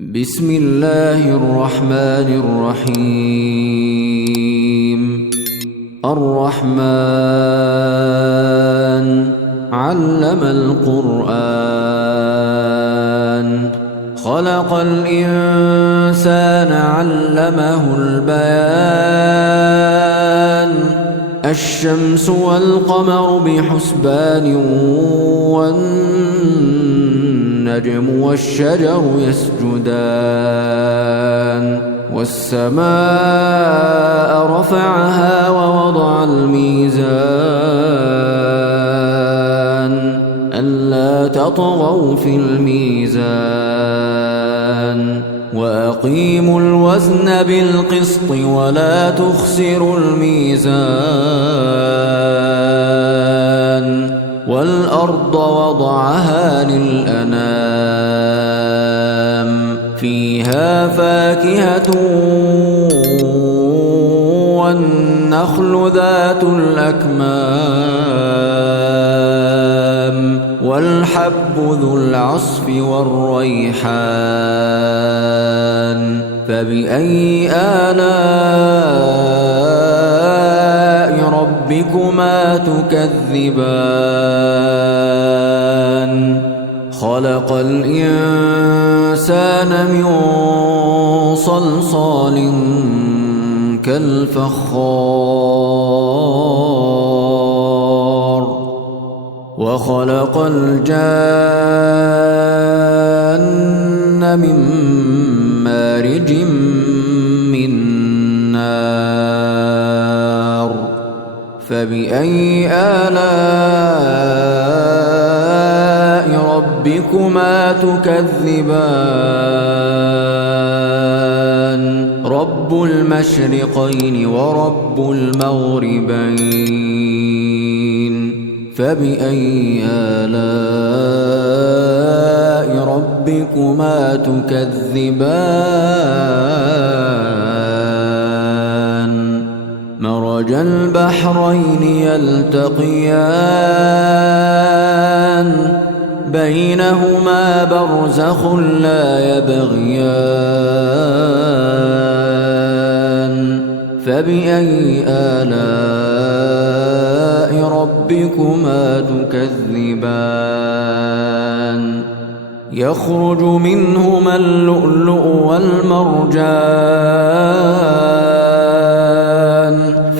بسم الله الرحمن الرحيم. الرحمن علم القرآن خلق الإنسان علمه البيان الشمس والقمر بحسبان والنجم والشجر يسجدان والسماء رفعها ووضع الميزان ألا تطغوا في الميزان وأقيموا الوزن بالقسط ولا تخسروا الميزان والأرض وضعها للأنام فيها فاكهة والنخل ذات الأكمام والحب ذو العصف والريحان فبأي آلاء ربكما تكذبان خلق الإنسان من صلصال كالفخار وخلق الجان من مارج من نار فبأي آلاء ربكما تكذبان رب المشرقين ورب المغربين فبأي آلاء ربكما تكذبان مرج البحرين يلتقيان بينهما برزخ لا يبغيان فبأي آلاء ربكما تكذبان يخرج منهما اللؤلؤ والمرجان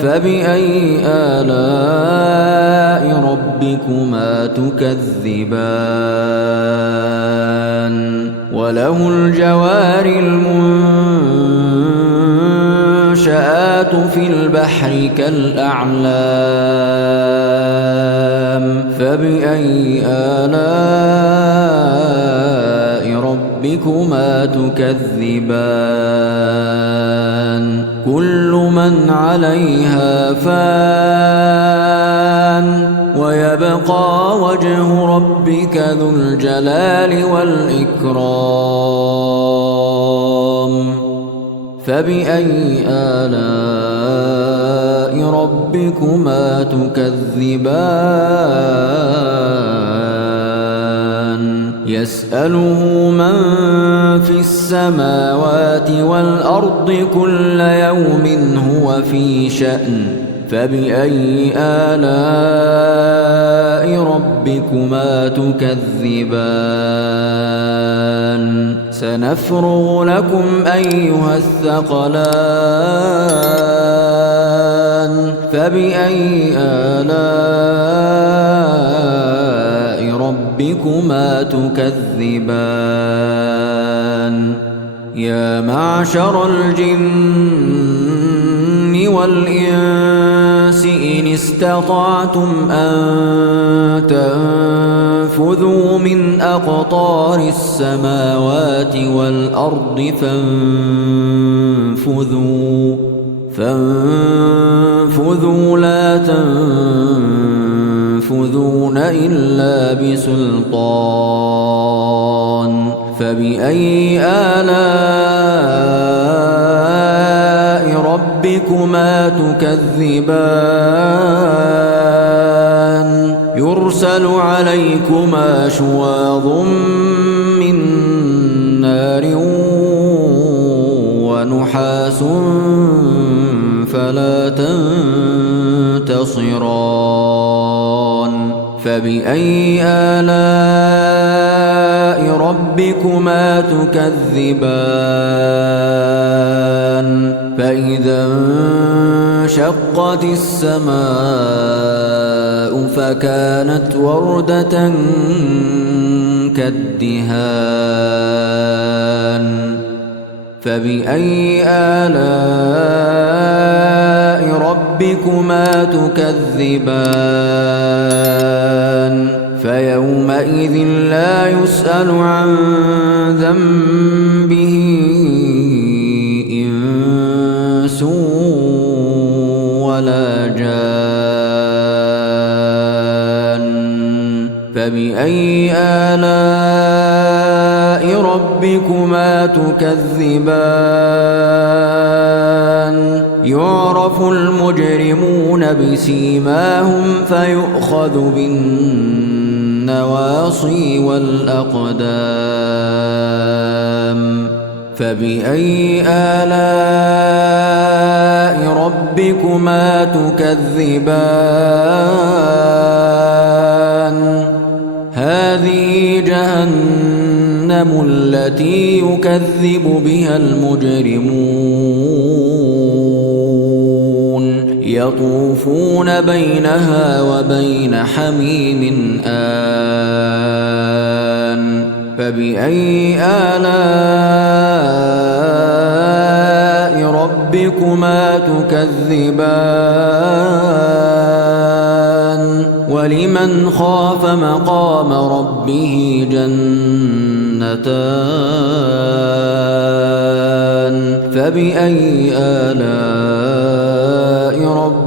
فبأي آلاء ربكما تكذبان وله الجوار المنشآت في البحر كالأعلام فبأي آلاء ربكما تكذبان كل من عليها فان ويبقى وجه ربك ذو الجلال والإكرام فبأي آلاء ربكما تكذبان يسأله من في السماوات والأرض كل يوم هو في شأن فبأي آلاء ربكما تكذبان سنفرغ لكم أيها الثقلان فبأي آلاء ربكما تكذبان يا معشر الجن والإنس إن استطعتم أن تنفذوا من أقطار السماوات والأرض فانفذوا لا تنفذون إلا بسلطان فبأي آلاء ربكما تكذبان يرسل عليكما شواظ من نار ونحاس فلا تنتصران فبأي آلاء ربكما تكذبان فإذا انشقت السماء فكانت وردة كالدهان فبأي آلاء ربكما تكذبان فيومئذ لا يسأل عن ذنبه إنس ولا جان فبأي آلاء ربكما تكذبان يعرف المجرمون بسيماهم فيؤخذ بالنواصي والأقدام فبأي آلاء ربكما تكذبان هذه جهنم التي يكذب بها المجرمون يطوفون بينها وبين حميم آن فبأي آلاء ربكما تكذبان ولمن خاف مقام ربه جنتان فبأي آلاء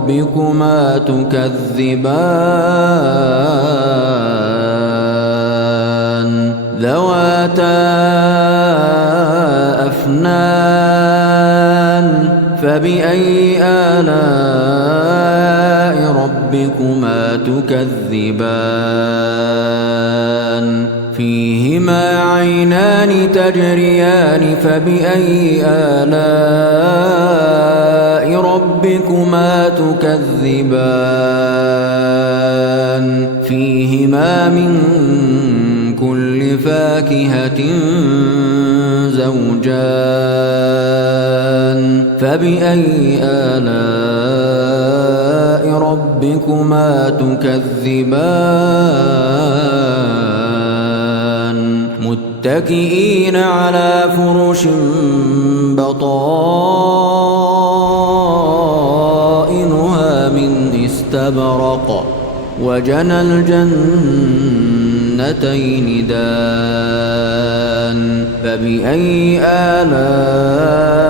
ربكما تكذبان ذواتا أفنان فبأي آلاء ربكما تكذبان فيهما عينان تجريان فبأي آلاء ربكما تكذبان فيهما من كل فاكهة زوجان فبأي آلاء ربكما تكذبان متكئين على فرش بطائنها من استبرق وجنى الجنتين دان فبأي آلاء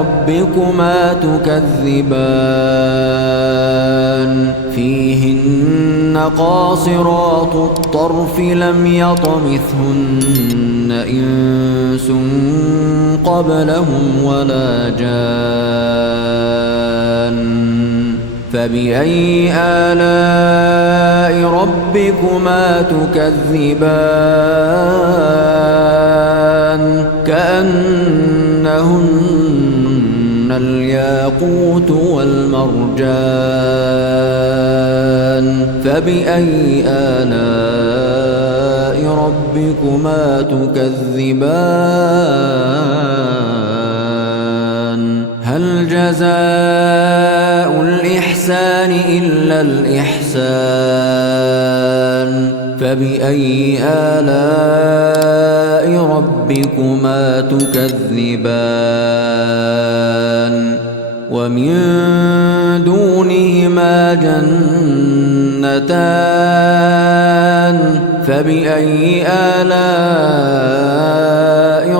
ربكما تكذبان فيهن قاصرات الطرف لم يطمثهن إنس قبلهم ولا جان فبأي آلاء ربكما تكذبان كأنهن الياقوت والمرجان فبأي آلاء ربكما تكذبان هل جزاء الإحسان إلا الإحسان فبأي آلاء ربكما تكذبان ومن دونهما جنتان فبأي آلاء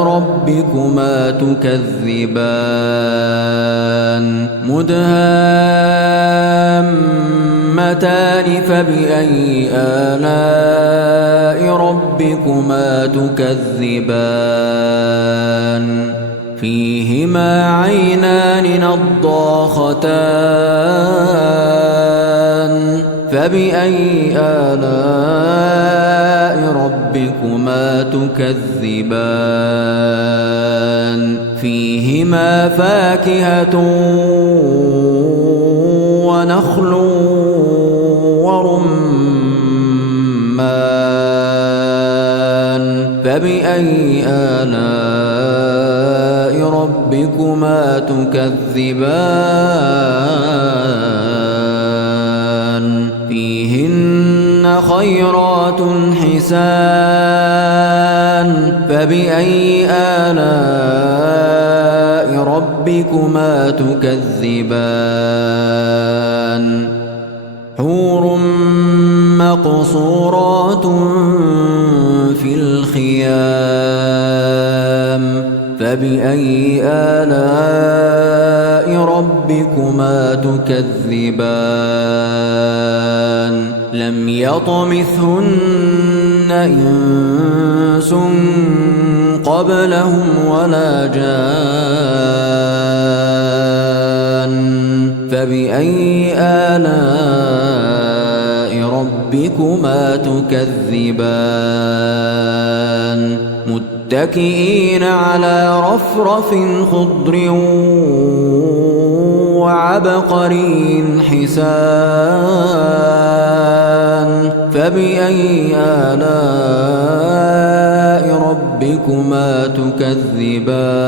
ربكما تكذبان مدهامتان فبأي آلاء ربكما تكذبان فيهما عينان نضاختان فبأي آلاء ربكما ربكما تكذبان فيهما فاكهة ونخل ورمان فبأي آلاء ربكما تكذبان فيهن خيرات حسان فبأي آلاء ربكما تكذبان حور مقصورات في الخيام فبأي آلاء ربكما تكذبان لم يطمثهن إنس قبلهم ولا جان فبأي آلاء ربكما تكذبان متكئين على رفرف خضر وعبقري حسان فبأي آلاء ربكما تكذبان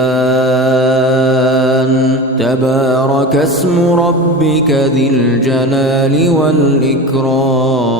تبارك اسم ربك ذي الجلال والإكرام